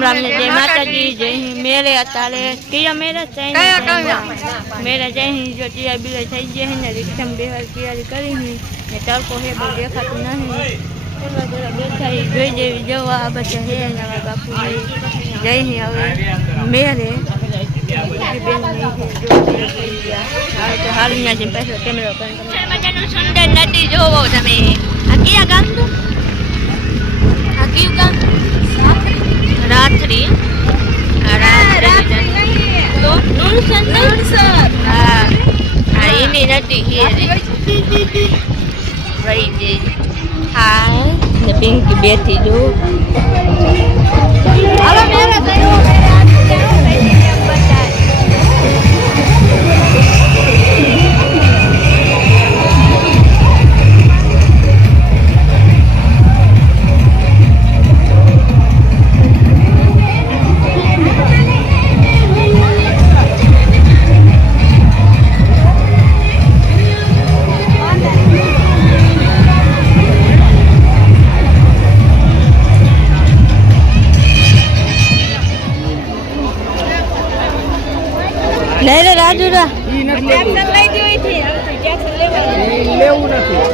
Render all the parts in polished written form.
રામ ને જય માતાજી જય હિન્દ મેરે અત્યારે કયા મેરે મેરે જય હિન્દ જો ટીયા બિલે થઈ ગયા ને રિક્ષામાં બેહવાની તૈયારી કરી ને તડકો હે બહુ દેખાતું નહીં એવા જરા બેઠા જોઈ જેવી જવા આ બધા હે ને બાપુ જય હિન્દ હવે મેરે બેન હાલ જઈને પાછો કેમેરો કરીને સુંદર નદી જોવો તમે આ કયા ગામનું આ કયું ગામ રાત્રી તો નુણસર હા એની નથી વહી જઈ હા ને પિંકી બેઠી જો હાલો મેરા થયો નહીં રે રાજુરા લેવું નથી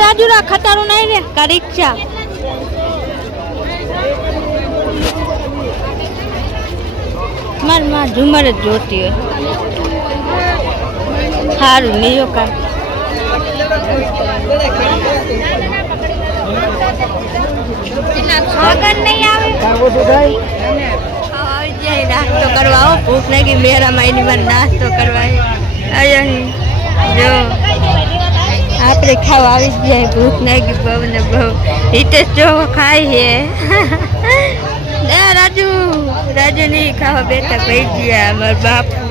રાજુરા ખટારું નહીં રે કા રિક્ષા મારી માં ઝુમર જ જોતી હોય સારું નહીં કાંઈ નાસ્તો કરવા આવો ભૂખ લાગી મેરા માયની માં નાસ્તો કરવા જો આપણે ખાવા આવી જ જાય ભૂખ લાગી બહુ ને બહુ હિતેશ જો ખાઈ હે રાજુ નહીં ખાવા બેઠા ભાઈ ગયા અમારા બાપુ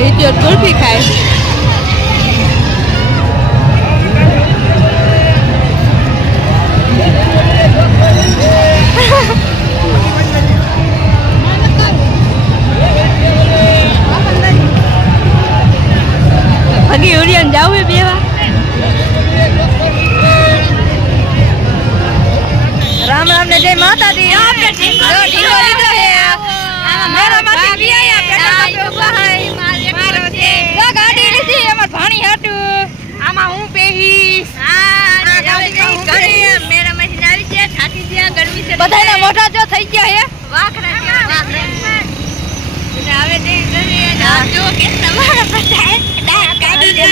Idiot kulfi ખાય ભગી ઉડિયાને જાવું બેવા રામ રામ ને જય માતાજી આપણે ઢીંગો લીધો હે મેરા માસી બી આયા પેટા ઉભા હે ગાડી લીધી અમાર ભાણી હાટું આમાં હું પેહીશ મેરા મશીન આવી છે થાકી ગયા ગરમી છે બધાના મોઢા જો થઈ ગયા હે વાખરા હવે દે જો કે તમારા બધાએ ગાડી દે